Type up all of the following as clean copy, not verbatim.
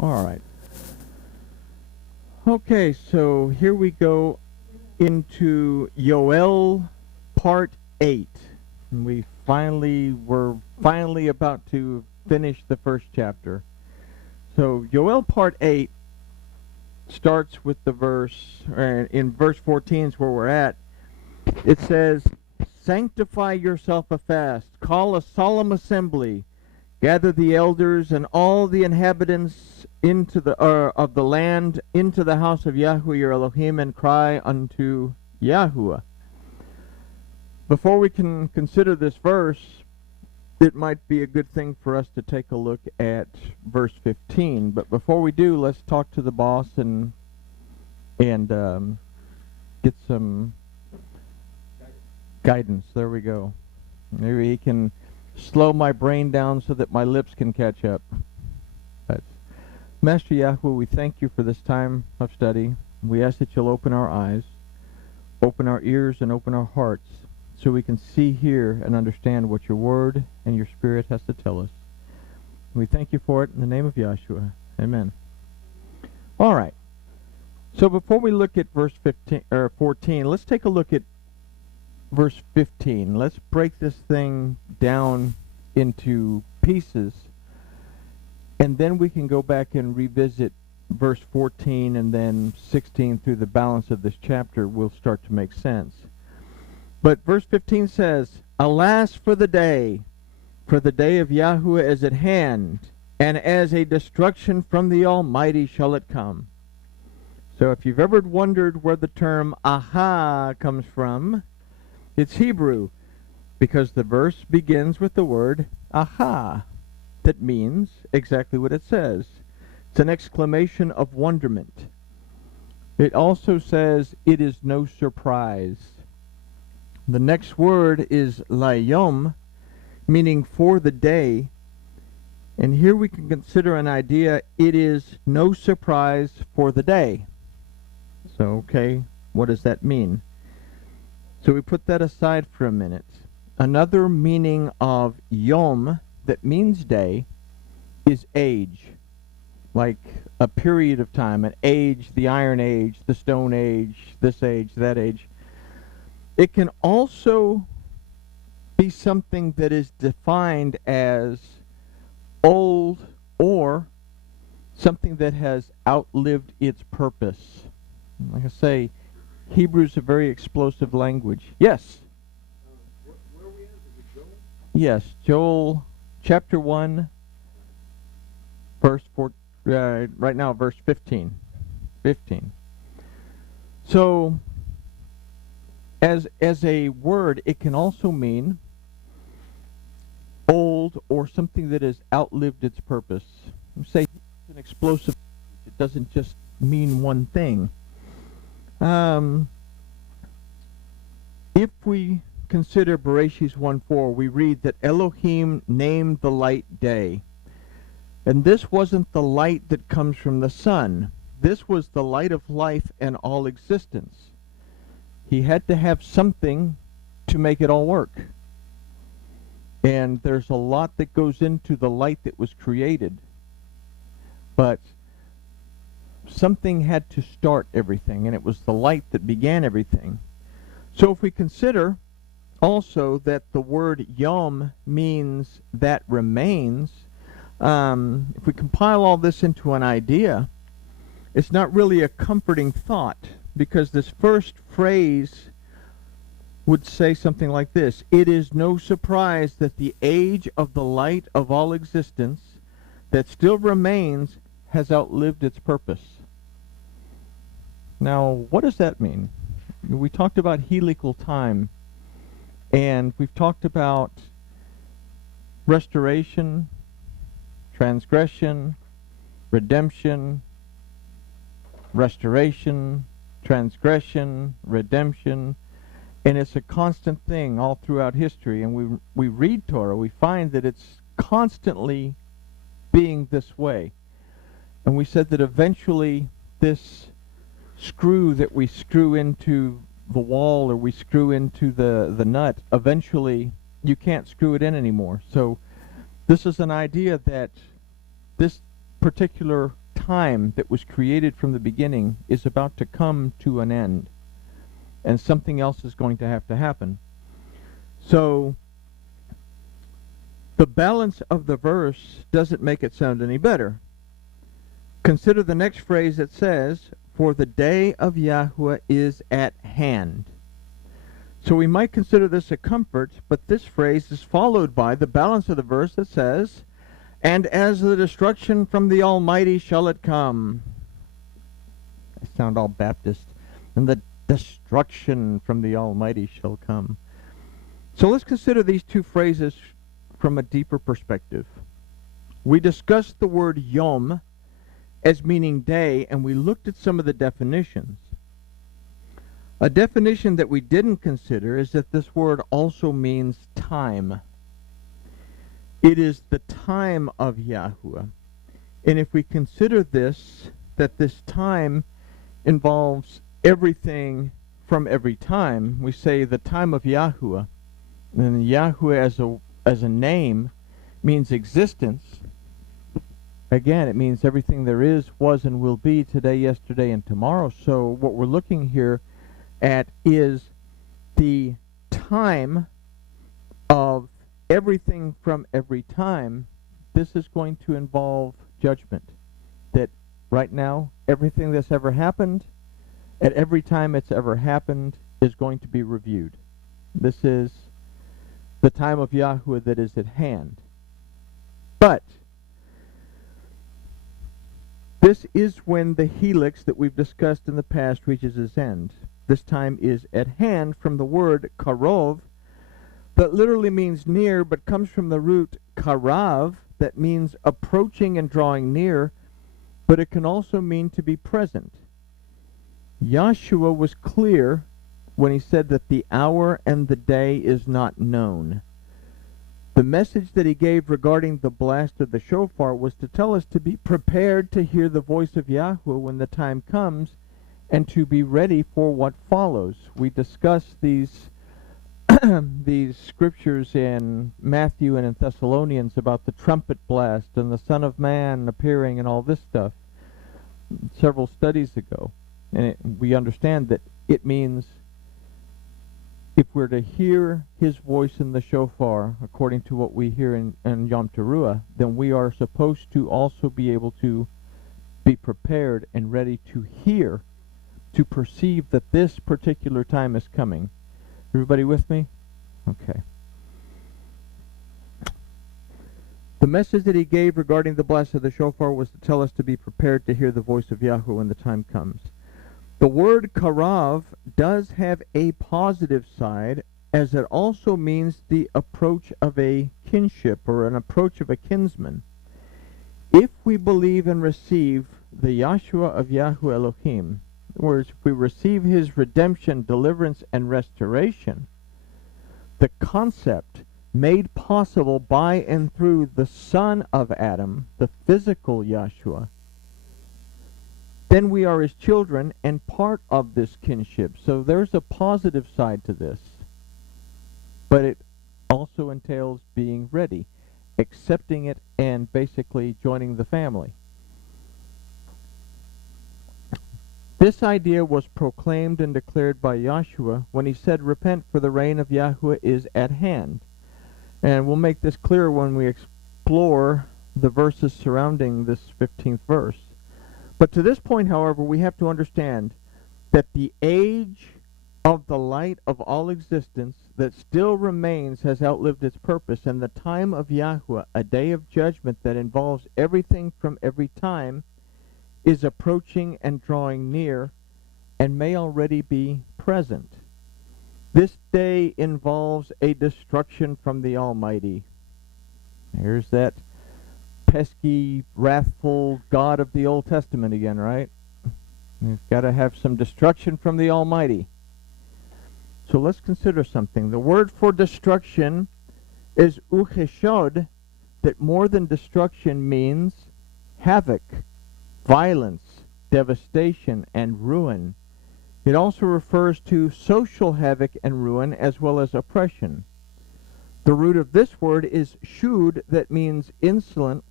All right. Okay, so here we go into Yoel part 8. And we're finally about to finish the first chapter. So Yoel part 8 starts with the verse, in verse 14 is where we're at. It says, "Sanctify yourself a fast, call a solemn assembly, gather the elders and all the inhabitants into of the land into the house of Yahweh your Elohim, and cry unto Yahuwah." Before we can consider this verse, it might be a good thing for us to take a look at verse 15. But before we do, let's talk to the boss and get some guidance. There we go. Maybe he can slow my brain down so that my lips can catch up. But Master Yahweh, we thank you for this time of study. We ask that you'll open our eyes, open our ears, and open our hearts so we can see, hear, and understand what your word and your spirit has to tell us. We thank you for it in the name of Yahshua. Amen. All right. So before we look at verse 14, let's take a look at verse 15. Let's break this thing down into pieces, and then we can go back and revisit verse 14, and then 16 through the balance of this chapter will start to make sense. But verse 15 says, "Alas for the day of Yahweh is at hand, and as a destruction from the Almighty shall it come." So if you've ever wondered where the term aha comes from, it's Hebrew, because the verse begins with the word aha. That means exactly what it says. It's an exclamation of wonderment. It also says it is no surprise. The next word is layom, meaning for the day. And here we can consider an idea. It is no surprise for the day. So, okay, what does that mean? So we put that aside for a minute. Another meaning of yom that means day is age, like a period of time, an age, the Iron Age, the Stone Age, this age, that age. It can also be something that is defined as old or something that has outlived its purpose. Like I say, Hebrew's a very explosive language. Yes? Where are we at? Is it Joel? Yes, Joel chapter 1, verse 4, right now verse 15. 15. So, as a word, it can also mean old or something that has outlived its purpose. Say it's an explosive, it doesn't just mean one thing. If we consider Bereshit 1:4, we read that Elohim named the light day. And this wasn't the light that comes from the sun. This was the light of life and all existence. He had to have something to make it all work. And there's a lot that goes into the light that was created. But something had to start everything, and it was the light that began everything. So if we consider also that the word yom means that remains, if we compile all this into an idea, it's not really a comforting thought, because this first phrase would say something like this: "It is no surprise that the age of the light of all existence that still remains has outlived its purpose." Now, what does that mean? We talked about helical time, and we've talked about restoration, transgression, redemption, restoration, transgression, redemption, and it's a constant thing all throughout history. And we read Torah, we find that it's constantly being this way. And we said that eventually this screw that we screw into the wall, or we screw into the nut, eventually you can't screw it in anymore. So this is an idea that this particular time that was created from the beginning is about to come to an end, and something else is going to have to happen. So the balance of the verse doesn't make it sound any better. Consider the next phrase that says, "For the day of Yahweh is at hand." So we might consider this a comfort, but this phrase is followed by the balance of the verse that says, "And as the destruction from the Almighty shall it come." I sound all Baptist. "And the destruction from the Almighty shall come." So let's consider these two phrases from a deeper perspective. We discussed the word yom as meaning day, and we looked at some of the definitions. A definition that we didn't consider is that this word also means time. It is the time of Yahuwah. And if we consider this, that this time involves everything from every time, we say the time of Yahuwah. And Yahuwah as a name means existence. Again, it means everything there is, was, and will be today, yesterday, and tomorrow. So what we're looking here at is the time of everything from every time. This is going to involve judgment. That right now, everything that's ever happened, at every time it's ever happened, is going to be reviewed. This is the time of Yahuwah that is at hand. But this is when the helix that we've discussed in the past reaches its end. This time is at hand from the word karov, that literally means near, but comes from the root karav, that means approaching and drawing near, but it can also mean to be present. Yahshua was clear when he said that the hour and the day is not known. The message that he gave regarding the blast of the shofar was to tell us to be prepared to hear the voice of Yahweh when the time comes, and to be ready for what follows. We discussed these these scriptures in Matthew and in Thessalonians about the trumpet blast and the Son of Man appearing and all this stuff several studies ago. And we understand that it means if we're to hear his voice in the shofar, according to what we hear in Yom Teruah, then we are supposed to also be able to be prepared and ready to hear, to perceive that this particular time is coming. Everybody with me? Okay. The message that he gave regarding the blast of the shofar was to tell us to be prepared to hear the voice of Yahweh when the time comes. The word karav does have a positive side, as it also means the approach of a kinship or an approach of a kinsman. If we believe and receive the Yahshua of Yahuwah Elohim, in other words, if we receive his redemption, deliverance, and restoration, the concept made possible by and through the son of Adam, the physical Yahshua, then we are his children and part of this kinship. So there's a positive side to this. But it also entails being ready, accepting it, and basically joining the family. This idea was proclaimed and declared by Yahshua when he said, "Repent, for the reign of Yahweh is at hand." And we'll make this clearer when we explore the verses surrounding this 15th verse. But to this point, however, we have to understand that the age of the light of all existence that still remains has outlived its purpose, and the time of Yahweh, a day of judgment that involves everything from every time, is approaching and drawing near, and may already be present. This day involves a destruction from the Almighty. Here's that pesky, wrathful God of the Old Testament again, right? We've got to have some destruction from the Almighty. So let's consider something. The word for destruction is ucheshod, that more than destruction means havoc, violence, devastation, and ruin. It also refers to social havoc and ruin, as well as oppression. The root of this word is shud, that means insolence,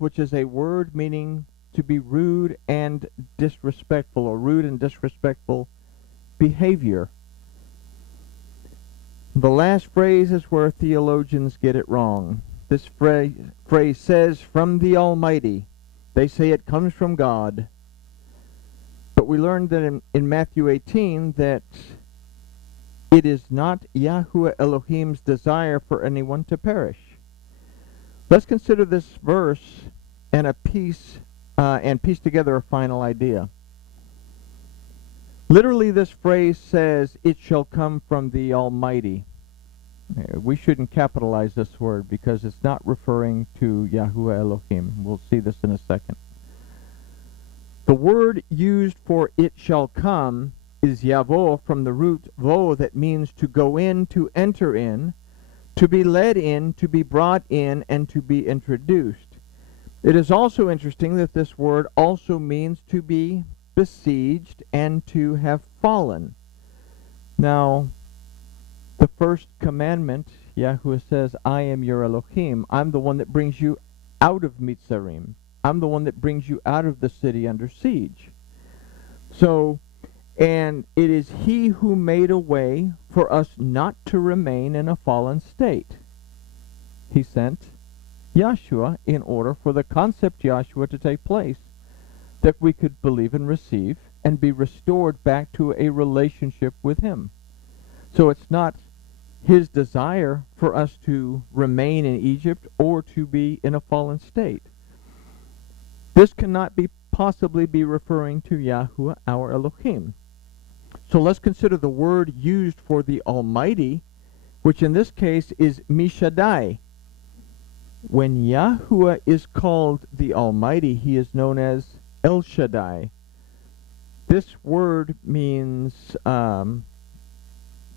which is a word meaning to be rude and disrespectful, or rude and disrespectful behavior. The last phrase is where theologians get it wrong. This phrase says, from the Almighty. They say it comes from God. But we learned that in Matthew 18 that it is not Yahuwah Elohim's desire for anyone to perish. Let's consider this verse and piece together a final idea. Literally, this phrase says, it shall come from the Almighty. We shouldn't capitalize this word because it's not referring to Yahuwah Elohim. We'll see this in a second. The word used for it shall come is yavo, from the root vo, that means to go in, to enter in, to be led in, to be brought in, and to be introduced. It is also interesting that this word also means to be besieged and to have fallen. Now, the first commandment, Yahuwah says, I am your Elohim. I'm the one that brings you out of Mitzrayim. I'm the one that brings you out of the city under siege. So, and it is he who made a way for us not to remain in a fallen state. He sent Yahshua in order for the concept Yahshua to take place, that we could believe and receive and be restored back to a relationship with him. So it's not his desire for us to remain in Egypt or to be in a fallen state. This cannot possibly be referring to Yahuwah, our Elohim. So let's consider the word used for the Almighty, which in this case is Mishaddai. When Yahuwah is called the Almighty, he is known as El Shaddai. This word means,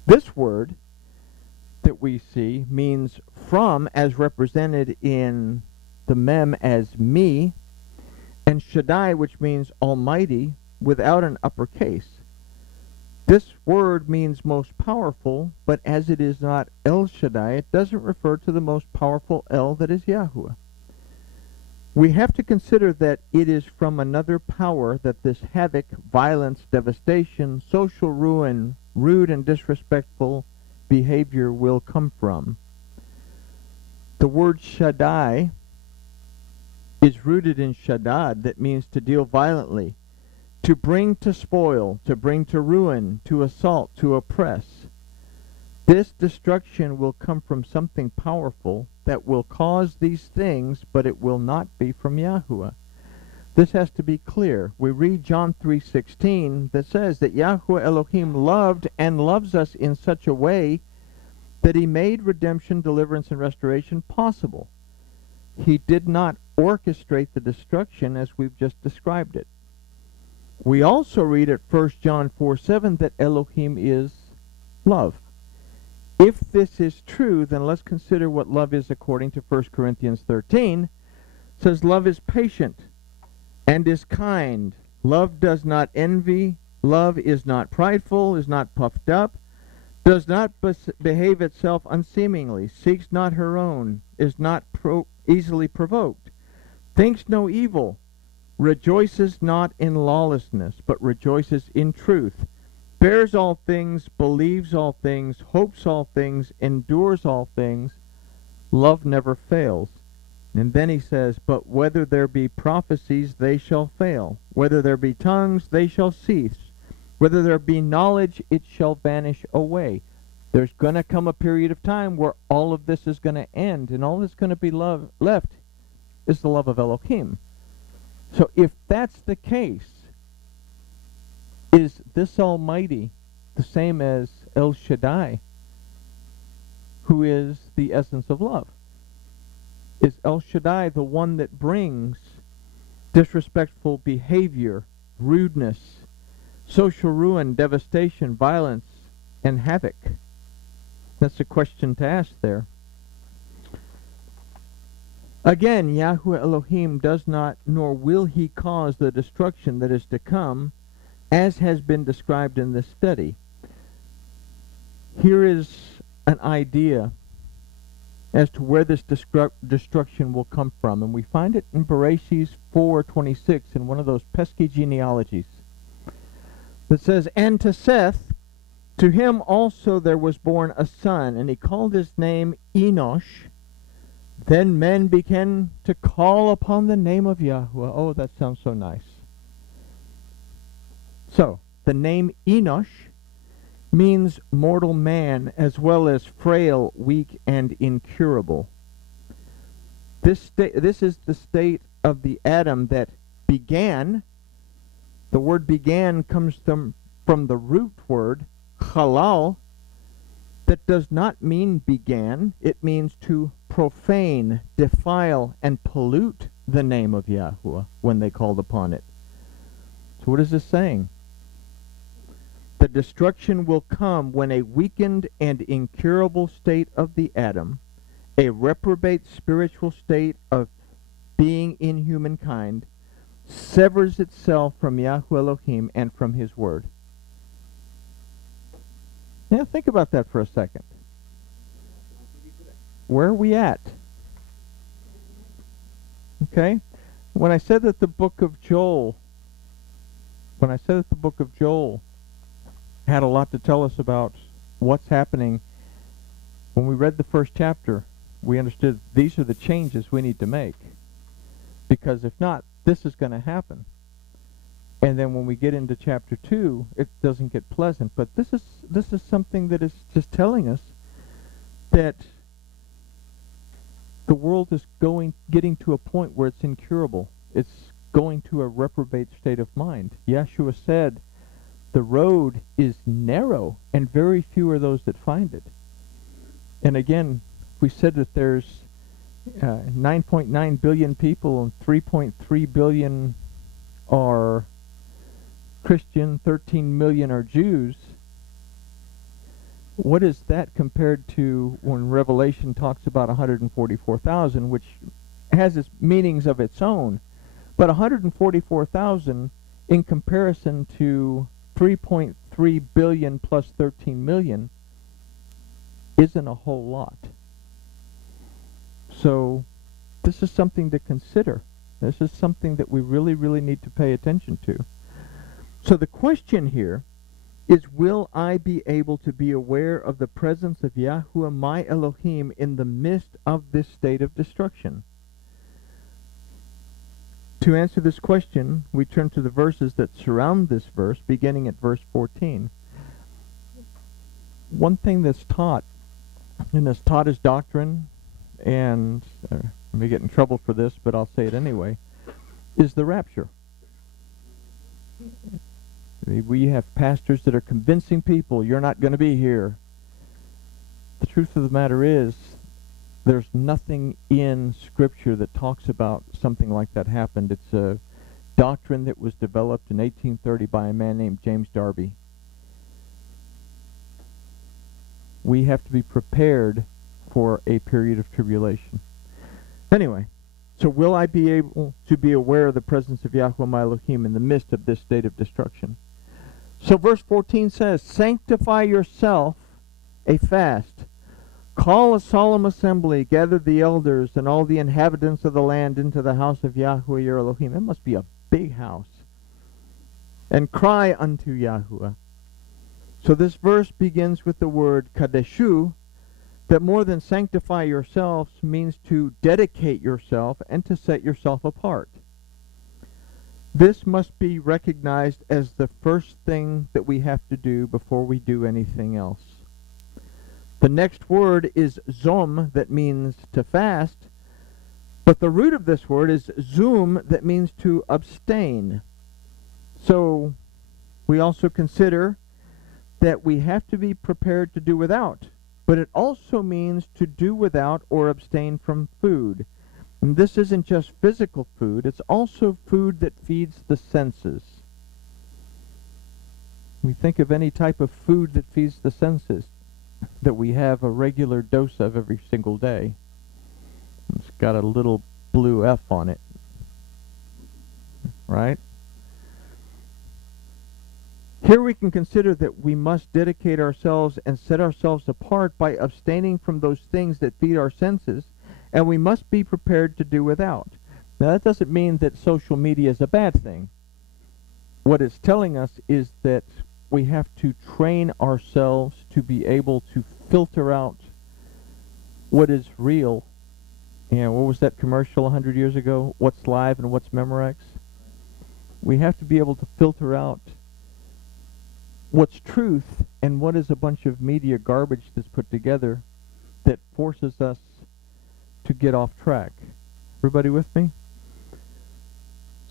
this word that we see means from, as represented in the mem as me, and Shaddai, which means Almighty, without an uppercase. This word means most powerful, but as it is not El Shaddai, it doesn't refer to the most powerful El that is Yahuwah. We have to consider that it is from another power that this havoc, violence, devastation, social ruin, rude and disrespectful behavior will come from. The word Shaddai is rooted in Shaddad, that means to deal violently, to bring to spoil, to bring to ruin, to assault, to oppress. This destruction will come from something powerful that will cause these things, but it will not be from Yahuwah. This has to be clear. We read John 3:16 that says that Yahuwah Elohim loved and loves us in such a way that he made redemption, deliverance, and restoration possible. He did not orchestrate the destruction as we've just described it. We also read at 1 John 4:7 that Elohim is love. If this is true, then let's consider what love is according to 1 Corinthians 13. It says, love is patient and is kind. Love does not envy. Love is not prideful, is not puffed up, does not behave itself unseemingly, seeks not her own, is not easily provoked, thinks no evil, rejoices not in lawlessness, but rejoices in truth, bears all things, believes all things, hopes all things, endures all things. Love never fails. And then he says, but whether there be prophecies, they shall fail. Whether there be tongues, they shall cease. Whether there be knowledge, it shall vanish away. There's going to come a period of time where all of this is going to end, and all that's going to be left is the love of Elohim. So if that's the case, is this Almighty the same as El Shaddai, who is the essence of love? Is El Shaddai the one that brings disrespectful behavior, rudeness, social ruin, devastation, violence, and havoc? That's a question to ask there. Again, Yahuwah Elohim does not, nor will he cause the destruction that is to come, as has been described in this study. Here is an idea as to where this destruction will come from. And we find it in Bereshit 4:26 in one of those pesky genealogies that says, "And to Seth, to him also there was born a son, and he called his name Enosh. Then men began to call upon the name of Yahweh." Oh, that sounds so nice. So, the name Enosh means mortal man, as well as frail, weak, and incurable. This is the state of the Adam that began. The word began comes from the root word halal, that does not mean began. It means to profane, defile, and pollute the name of Yahweh when they called upon it. So what is this saying? The destruction will come when a weakened and incurable state of the Adam, a reprobate spiritual state of being in humankind, severs itself from Yahweh Elohim and from His Word. Now think about that for a second. Where are we at? Okay? When I said that the book of Joel had a lot to tell us about what's happening, when we read the first chapter, we understood these are the changes we need to make. Because if not, this is going to happen. And then when we get into chapter 2, it doesn't get pleasant. But this is something that is just telling us that the world is getting to a point where it's incurable. It's going to a reprobate state of mind. Yeshua said, the road is narrow, and very few are those that find it. And again, we said that there's 9.9 billion people, and 3.3 billion are Christian, 13 million are Jews. What is that compared to when Revelation talks about 144,000, which has its meanings of its own? But 144,000 in comparison to 3.3 billion plus 13 million isn't a whole lot. So this is something to consider. This is something that we really, really need to pay attention to. So the question here is, will I be able to be aware of the presence of Yahuwah my Elohim in the midst of this state of destruction? To answer this question, we turn to the verses that surround this verse, beginning at verse 14. One thing that's taught, and that's taught as doctrine, and I may get in trouble for this, but I'll say it anyway, is the rapture. We have pastors that are convincing people, you're not going to be here. The truth of the matter is, there's nothing in Scripture that talks about something like that happened. It's a doctrine that was developed in 1830 by a man named James Darby. We have to be prepared for a period of tribulation. Anyway, so will I be able to be aware of the presence of Yahweh my Elohim in the midst of this state of destruction? So verse 14 says, sanctify yourself a fast. Call a solemn assembly, gather the elders and all the inhabitants of the land into the house of Yahweh your Elohim. It must be a big house. And cry unto Yahweh. So this verse begins with the word kadeshu, that more than sanctify yourselves means to dedicate yourself and to set yourself apart. This must be recognized as the first thing that we have to do before we do anything else. The next word is zom, that means to fast, but the root of this word is zoom, that means to abstain. So we also consider that we have to be prepared to do without, but it also means to do without or abstain from food. And this isn't just physical food, it's also food that feeds the senses. We think of any type of food that feeds the senses that we have a regular dose of every single day. It's got a little blue F on it, right? Here we can consider that we must dedicate ourselves and set ourselves apart by abstaining from those things that feed our senses, and we must be prepared to do without. Now, that doesn't mean that social media is a bad thing. What it's telling us is that we have to train ourselves to be able to filter out what is real. What was that commercial 100 years ago? What's live and what's Memorex? We have to be able to filter out what's truth and what is a bunch of media garbage that's put together that forces us to get off track. Everybody with me?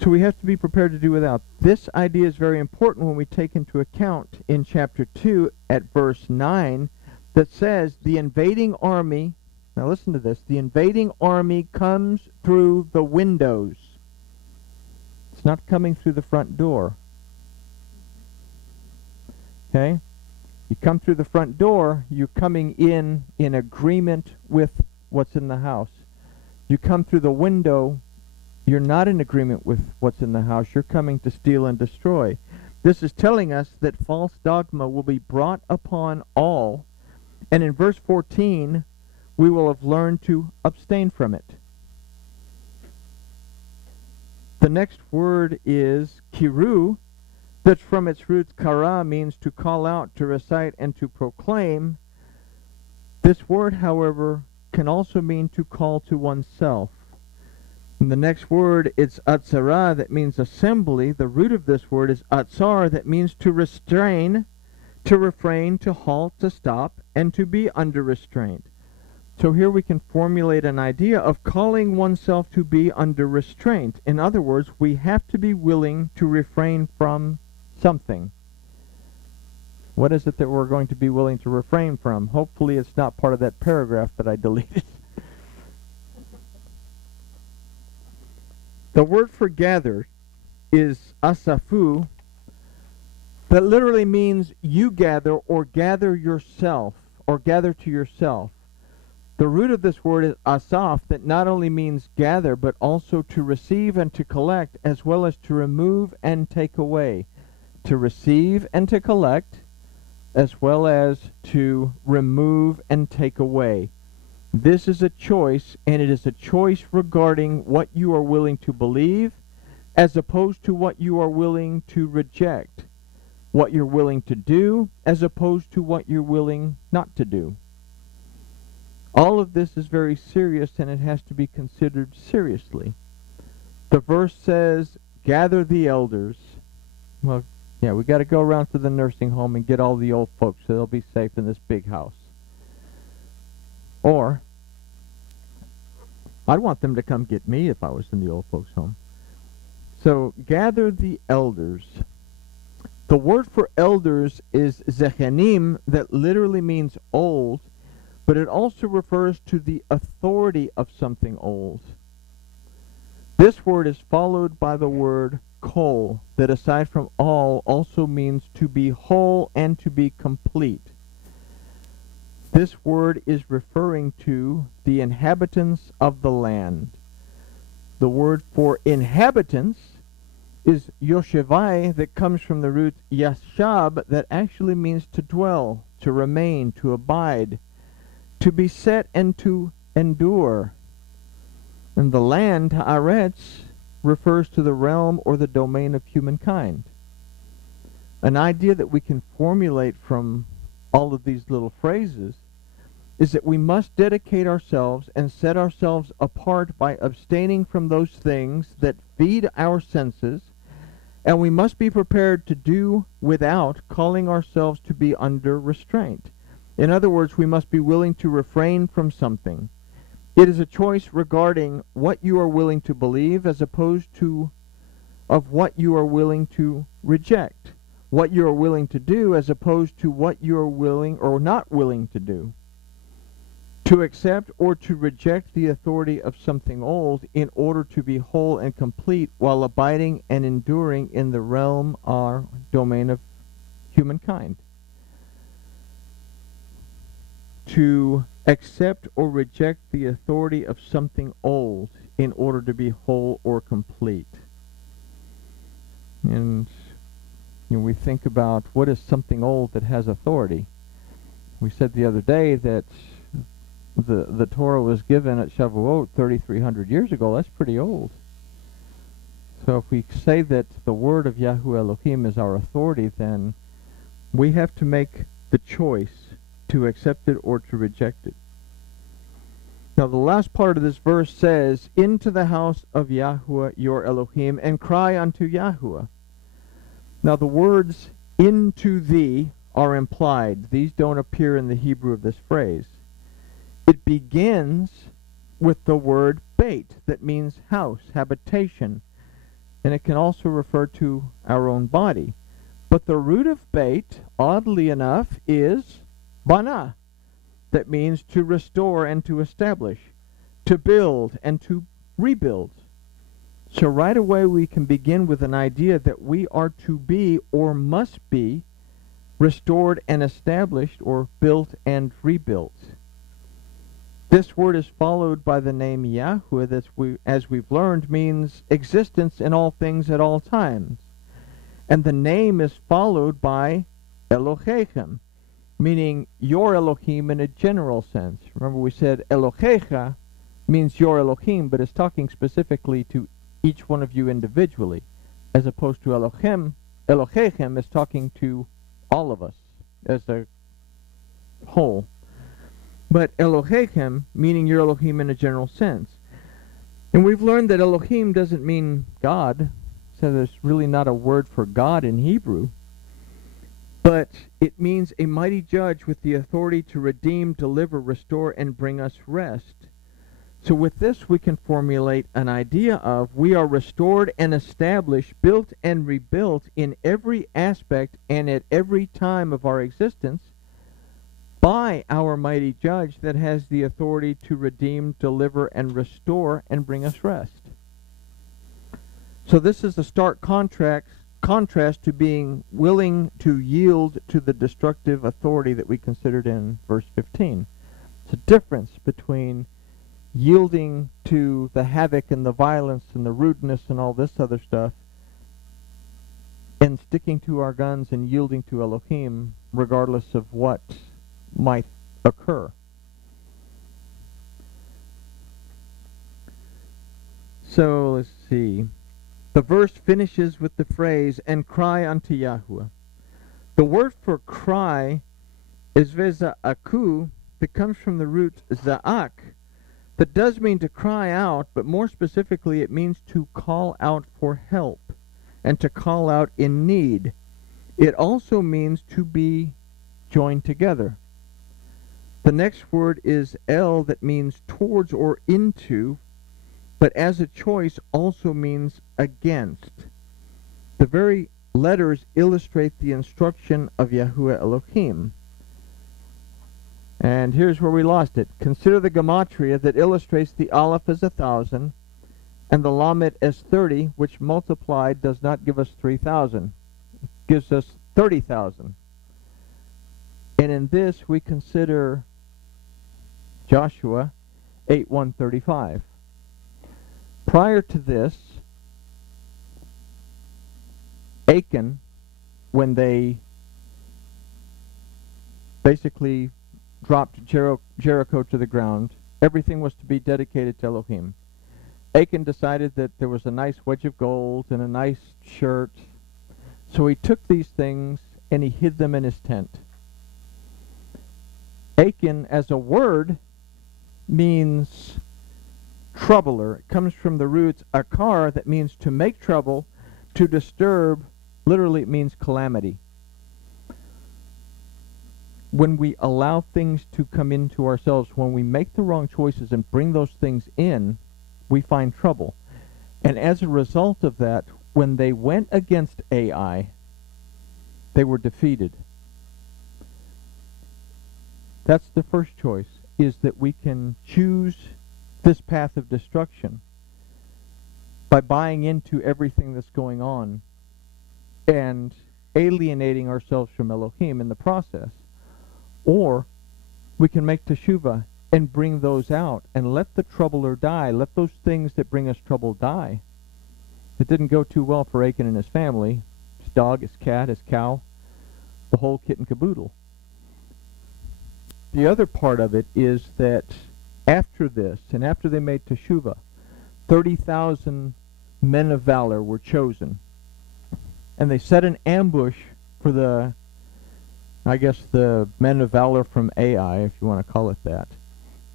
So we have to be prepared to do without. This idea is very important when we take into account in chapter 2 at verse 9 that says the invading army, now listen to this, the invading army comes through the windows. It's not coming through the front door. Okay? You come through the front door, you're coming in agreement with what's in the house. You come through the window, you're not in agreement with what's in the house. You're coming to steal and destroy. This is telling us that false dogma will be brought upon all, and in verse 14, we will have learned to abstain from it. The next word is kiru, that from its roots kara means to call out, to recite, and to proclaim. This word, however, can also mean to call to oneself. And the next word, it's atzara, that means assembly. The root of this word is atzar, that means to restrain, to refrain, to halt, to stop, and to be under restraint. So here we can formulate an idea of calling oneself to be under restraint. In other words, we have to be willing to refrain from something. What is it that we're going to be willing to refrain from? Hopefully it's not part of that paragraph that I deleted. The word for gather is asafu, that literally means you gather or gather yourself or gather to yourself. The root of this word is asaf, that not only means gather but also to receive and to collect, as well as to remove and take away. To receive and to collect, as well as to remove and take away. This is a choice, and it is a choice regarding what you are willing to believe as opposed to what you are willing to reject, what you're willing to do as opposed to what you're willing not to do. All of this is very serious, and it has to be considered seriously. The verse says, gather the elders. Well, yeah, we got to go around to the nursing home and get all the old folks so they'll be safe in this big house. Or, I'd want them to come get me if I was in the old folks' home. So, gather the elders. The word for elders is zechanim, that literally means old, but it also refers to the authority of something old. This word is followed by the word kol, that aside from all also means to be whole and to be complete. This word is referring to the inhabitants of the land. The word for inhabitants is yoshevai, that comes from the root yashab, that actually means to dwell, to remain, to abide, to be set and to endure. And the land, haaretz, refers to the realm or the domain of humankind. An idea that we can formulate from all of these little phrases is that we must dedicate ourselves and set ourselves apart by abstaining from those things that feed our senses, and we must be prepared to do without calling ourselves to be under restraint. In other words, we must be willing to refrain from something. It is a choice regarding what you are willing to believe as opposed to of what you are willing to reject, what you are willing to do as opposed to what you are willing or not willing to do. To accept or to reject the authority of something old in order to be whole and complete while abiding and enduring in the realm or domain of humankind. To accept or reject the authority of something old in order to be whole or complete. And we we think about what is something old that has authority. We said the other day that the Torah was given at Shavuot 3,300 years ago. That's pretty old. So if we say that the word of Yahuwah Elohim is our authority, then we have to make the choice to accept it or to reject it. Now the last part of this verse says, into the house of Yahuwah your Elohim, and cry unto Yahuwah. Now the words into thee are implied. These don't appear in the Hebrew of this phrase. It begins with the word beit, that means house, habitation, and it can also refer to our own body. But the root of beit, oddly enough, is bana, that means to restore and to establish, to build and to rebuild. So right away we can begin with an idea that we are to be or must be restored and established or built and rebuilt. This word is followed by the name Yahuwah, that as we've learned, means existence in all things at all times. And the name is followed by Elohechem, meaning your Elohim in a general sense. Remember we said Elohecha means your Elohim, but it's talking specifically to each one of you individually, as opposed to Elohechem is talking to all of us as a whole. But Elohechem, meaning your Elohim in a general sense. And we've learned that Elohim doesn't mean God, so there's really not a word for God in Hebrew. But it means a mighty judge with the authority to redeem, deliver, restore, and bring us rest. So with this we can formulate an idea of we are restored and established, built and rebuilt in every aspect and at every time of our existence by our mighty judge that has the authority to redeem, deliver, and restore and bring us rest. So this is a stark contrast to being willing to yield to the destructive authority that we considered in verse 15. It's a difference between yielding to the havoc and the violence and the rudeness and all this other stuff and sticking to our guns and yielding to Elohim regardless of what might occur. So let's see. The verse finishes with the phrase, and cry unto Yahuwah. The word for cry is veza'aku, that comes from the root za'ak, that does mean to cry out, but more specifically it means to call out for help and to call out in need. It also means to be joined together. The next word is el, that means towards or into, but as a choice also means against. The very letters illustrate the instruction of Yahuwah Elohim. And here's where we lost it. Consider the gematria that illustrates the aleph as 1,000 and the lamed as 30, which multiplied does not give us 3,000. It gives us 30,000. And in this we consider Joshua 8:135. Prior to this, Achan, when they basically dropped Jericho to the ground, everything was to be dedicated to Elohim. Achan decided that there was a nice wedge of gold and a nice shirt, so he took these things and he hid them in his tent. Achan, as a word, means troubler. It comes from the roots akar, that means to make trouble, to disturb. Literally it means calamity. When we allow things to come into ourselves, when we make the wrong choices and bring those things in, we find trouble. And as a result of that, when they went against Ai, they were defeated. That's the first choice, is that we can choose this path of destruction by buying into everything that's going on and alienating ourselves from Elohim in the process. Or we can make teshuvah and bring those out and let the troubler die. Let those things that bring us trouble die. It didn't go too well for Achan and his family. dog, his cat, his cow, the whole kit and caboodle. The other part of it is that after this, and after they made teshuvah, 30,000 men of valor were chosen. And they set an ambush for the men of valor from Ai, if you want to call it that.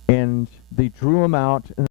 And they drew them out, and